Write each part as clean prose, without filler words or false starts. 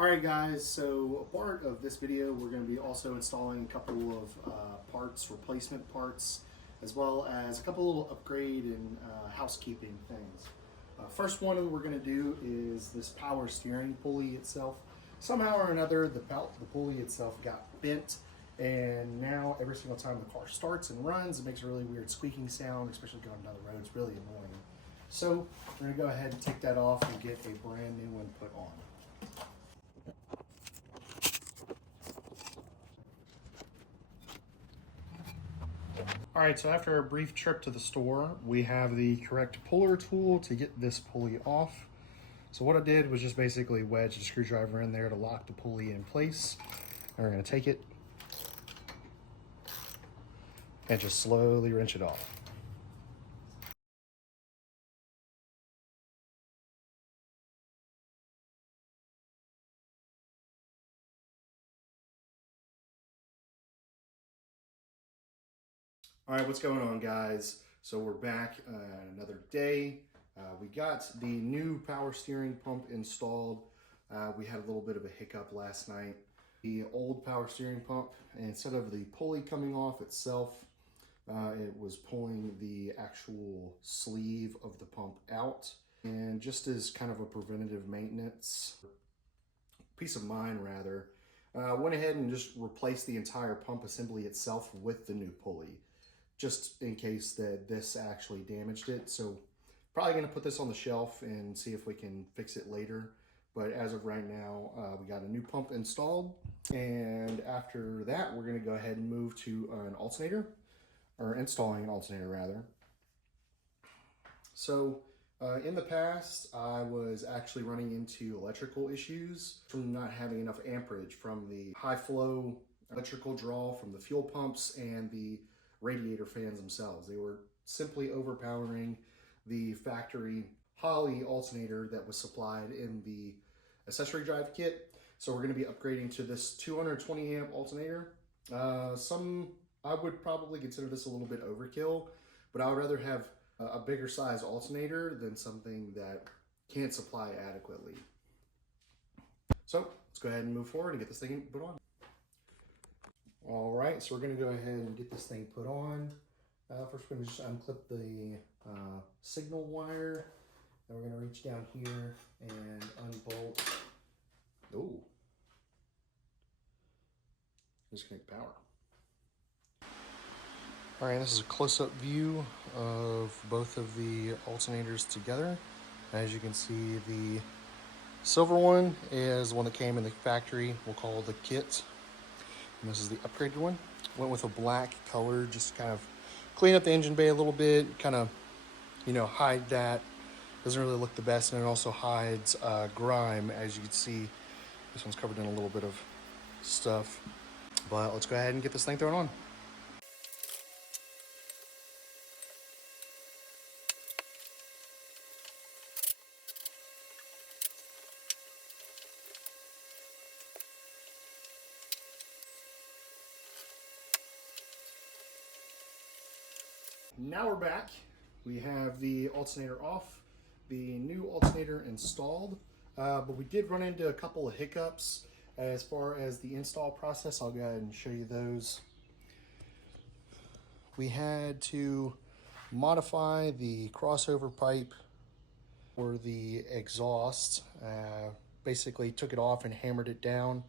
Alright guys, so a part of this video we're going to be also installing a couple of parts, replacement parts, as well as a couple little upgrade and housekeeping things. First one we're going to do is this power steering pulley itself. Somehow or another the pulley itself got bent, and now every single time the car starts and runs it makes a really weird squeaking sound, especially going down the road. It's really annoying. So we're going to go ahead and take that off and get a brand new one put on. All right, so after a brief trip to the store, we have the correct puller tool to get this pulley off. So what I did was just basically wedge a screwdriver in there to lock the pulley in place. And we're gonna take it and just slowly wrench it off. All right, what's going on, guys? So we're back another day. We got the new power steering pump installed. We had a little bit of a hiccup last night. The old power steering pump, instead of the pulley coming off itself, it was pulling the actual sleeve of the pump out. And just as kind of a preventative maintenance, peace of mind rather, went ahead and just replaced the entire pump assembly itself with the new pulley, just in case that this actually damaged it. So probably going to put this on the shelf and see if we can fix it later. But as of right now, we got a new pump installed. And after that, we're going to go ahead and move to an alternator, or installing an alternator rather. So in the past, I was actually running into electrical issues from not having enough amperage from the high flow electrical draw from the fuel pumps and the radiator fans themselves. They were simply overpowering the factory Holley alternator that was supplied in the accessory drive kit. So we're going to be upgrading to this 220 amp alternator. I would probably consider this a little bit overkill, but I would rather have a bigger size alternator than something that can't supply adequately. So let's go ahead and move forward and get this thing put on. All right, so we're going to go ahead and get this thing put on. First, we're going to just unclip the signal wire. Then we're going to reach down here and unbolt. Oh, disconnect power. All right, this is a close-up view of both of the alternators together. As you can see, the silver one is the one that came in the factory. We'll call the kit. And this is the upgraded one. Went with a black color, just kind of clean up the engine bay a little bit, kind of, hide that. Doesn't really look the best, and it also hides grime. As you can see, this one's covered in a little bit of stuff. But let's go ahead and get this thing thrown on. Now we're back. We have the alternator off, the new alternator installed, but we did run into a couple of hiccups as far as the install process. I'll go ahead and show you those. We had to modify the crossover pipe for the exhaust. Basically took it off and hammered it down.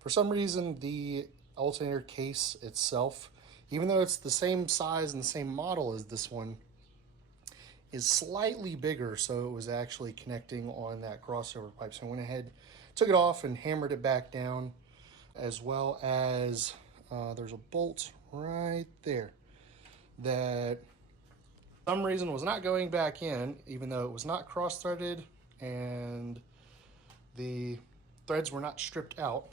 For some reason, the alternator case itself, even though it's the same size and the same model as this one, is slightly bigger, so it was actually connecting on that crossover pipe. So I went ahead, took it off and hammered it back down, as well as there's a bolt right there that for some reason was not going back in, even though it was not cross-threaded and the threads were not stripped out.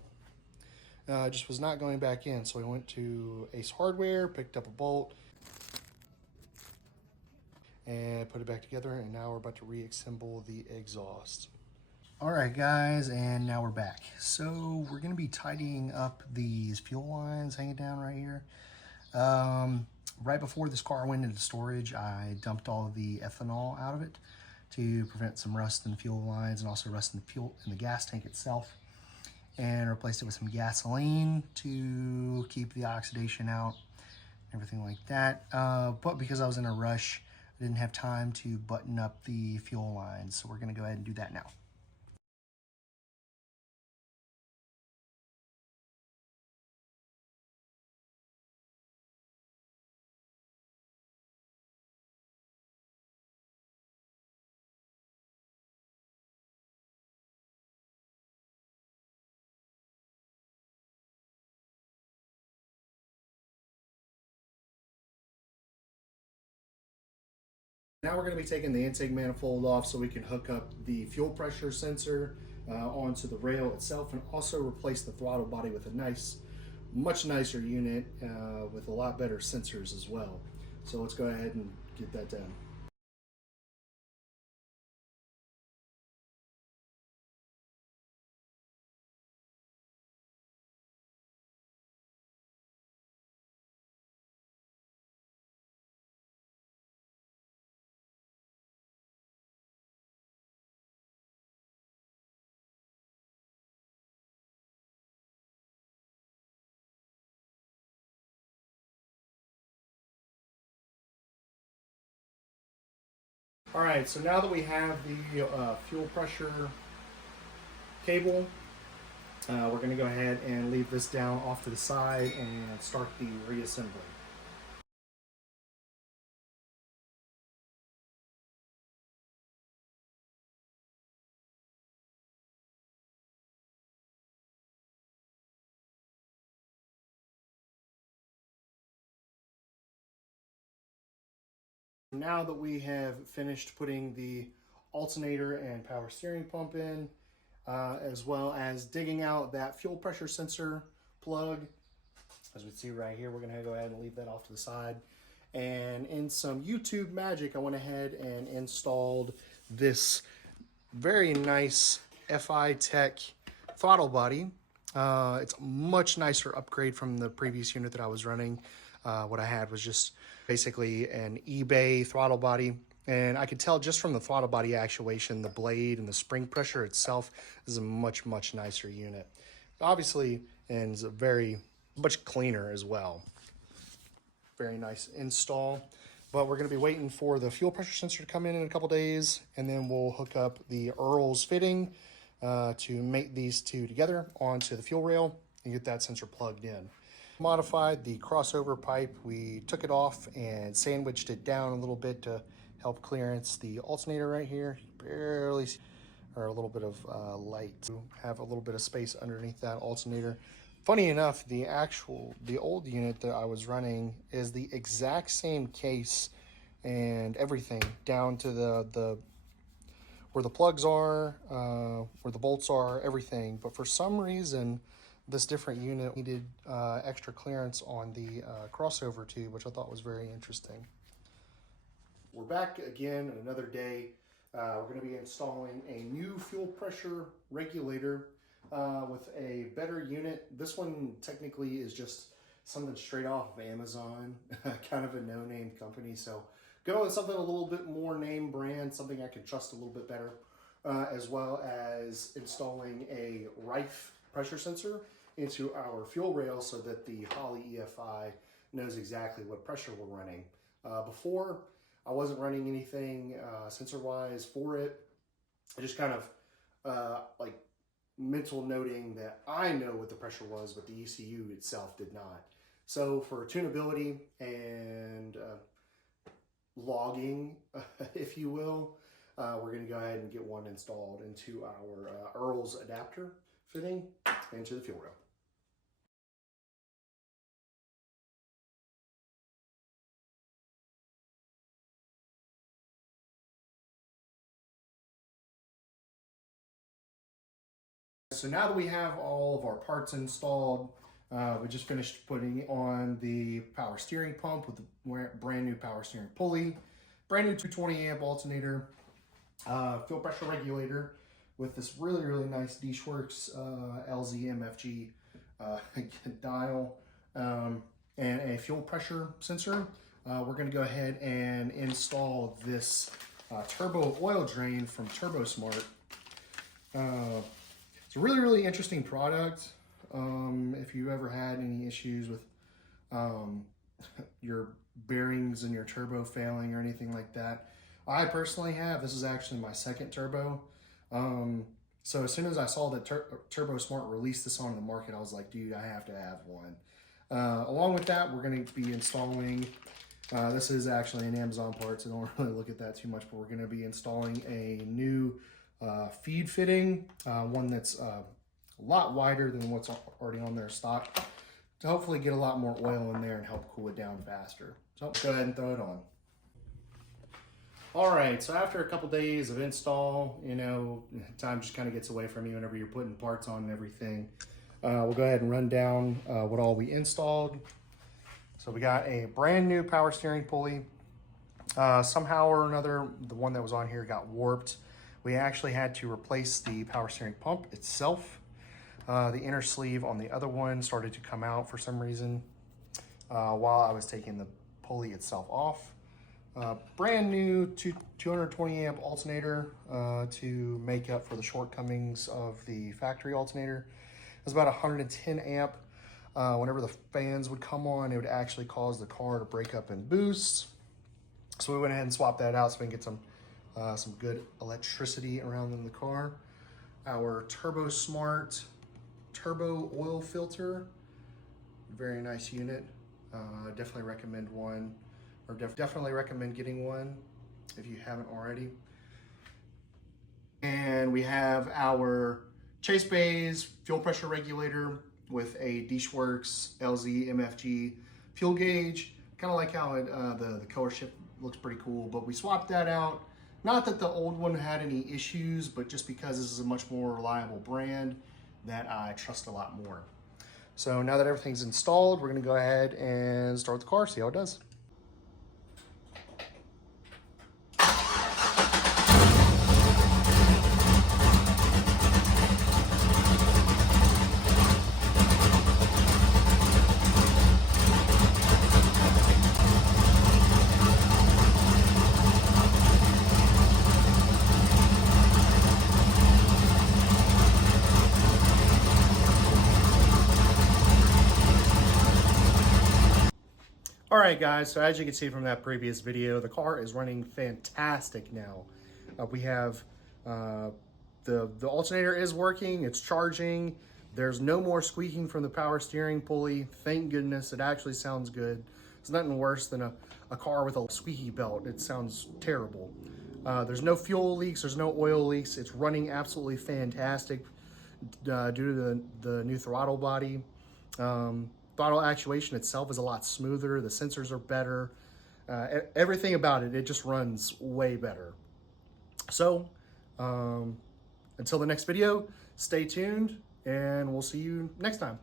It just was not going back in. So we went to Ace Hardware, picked up a bolt, and put it back together, and now we're about to reassemble the exhaust. All right, guys, and now we're back. So we're gonna be tidying up these fuel lines hanging down right here. Right before this car went into storage, I dumped all of the ethanol out of it to prevent some rust in the fuel lines and also rust in the gas tank itself. and replaced it with some gasoline to keep the oxidation out, everything like that. But because I was in a rush, I didn't have time to button up the fuel lines, so we're gonna go ahead and do that now. Now we're going to be taking the intake manifold off so we can hook up the fuel pressure sensor onto the rail itself, and also replace the throttle body with a nice, much nicer unit with a lot better sensors as well. So let's go ahead and get that done. All right, so now that we have the fuel pressure cable, we're going to go ahead and leave this down off to the side and start the reassembly. Now that we have finished putting the alternator and power steering pump in, as well as digging out that fuel pressure sensor plug, as we see right here, we're going to go ahead and leave that off to the side. And in some YouTube magic, I went ahead and installed this very nice FI Tech throttle body. It's a much nicer upgrade from the previous unit that I was running. What I had was just basically an eBay throttle body. And I could tell just from the throttle body actuation, the blade and the spring pressure itself is a much, much nicer unit. Obviously, and it's a very much cleaner as well. Very nice install. But we're going to be waiting for the fuel pressure sensor to come in a couple days, and then we'll hook up the Earl's fitting to mate these two together onto the fuel rail and get that sensor plugged in. Modified the crossover pipe. We took it off and sandwiched it down a little bit to help clearance the alternator right here. Barely, or a little bit of light to have a little bit of space underneath that alternator. Funny enough, the old unit that I was running is the exact same case and everything, down to the where the plugs are, where the bolts are, everything. But for some reason, this different unit needed extra clearance on the crossover tube, which I thought was very interesting. We're back again another day. We're going to be installing a new fuel pressure regulator with a better unit. This one technically is just something straight off of Amazon, kind of a no-name company. So go with something a little bit more name brand, something I can trust a little bit better, as well as installing a Rife pressure sensor into our fuel rail so that the Holley EFI knows exactly what pressure we're running. Before, I wasn't running anything sensor-wise for it. I just kind of like mental noting that I know what the pressure was, but the ECU itself did not. So for tunability and logging, if you will, we're going to go ahead and get one installed into our Earl's adapter fitting into the fuel rail. So now that we have all of our parts installed, we just finished putting on the power steering pump with the brand new power steering pulley, brand new 220 amp alternator, fuel pressure regulator with this really, really nice D-Works LZ MFG dial, and a fuel pressure sensor. We're going to go ahead and install this turbo oil drain from TurboSmart. It's a really, really interesting product. If you ever had any issues with your bearings and your turbo failing or anything like that, I personally have. This is actually my second turbo. So as soon as I saw that Turbo Smart released this on the market, I was like, dude, I have to have one. Along with that, we're going to be installing, this is actually an Amazon part, so don't really look at that too much, but we're going to be installing a new feed fitting, one that's a lot wider than what's already on their stock, to hopefully get a lot more oil in there and help cool it down faster. So go ahead and throw it on. All right, so after a couple days of install, you know, time just kind of gets away from you whenever you're putting parts on and everything. We'll go ahead and run down what all we installed. So we got a brand new power steering pulley. Somehow or another, the one that was on here got warped. We actually had to replace the power steering pump itself. The inner sleeve on the other one started to come out for some reason while I was taking the pulley itself off. Brand new 220 amp alternator to make up for the shortcomings of the factory alternator. It was about 110 amp. Whenever the fans would come on, it would actually cause the car to break up and boost. So we went ahead and swapped that out so we can get some good electricity around in the car. Our Turbo Smart turbo oil filter, very nice unit. Definitely recommend one. Or definitely recommend getting one if you haven't already. And we have our Chase Bays fuel pressure regulator with a Dishworks LZ MFG fuel gauge. Kind of like how the color shift looks pretty cool, but we swapped that out. Not that the old one had any issues, but just because this is a much more reliable brand that I trust a lot more. So now that everything's installed, we're gonna go ahead and start the car, see how it does. All right, guys, so as you can see from that previous video, the car is running fantastic now. We have the alternator is working, it's charging. There's no more squeaking from the power steering pulley. Thank goodness, it actually sounds good. It's nothing worse than a car with a squeaky belt. It sounds terrible. There's no fuel leaks, there's no oil leaks. It's running absolutely fantastic due to the new throttle body. Throttle actuation itself is a lot smoother. The sensors are better. Everything about it, it just runs way better. So until the next video, stay tuned and we'll see you next time.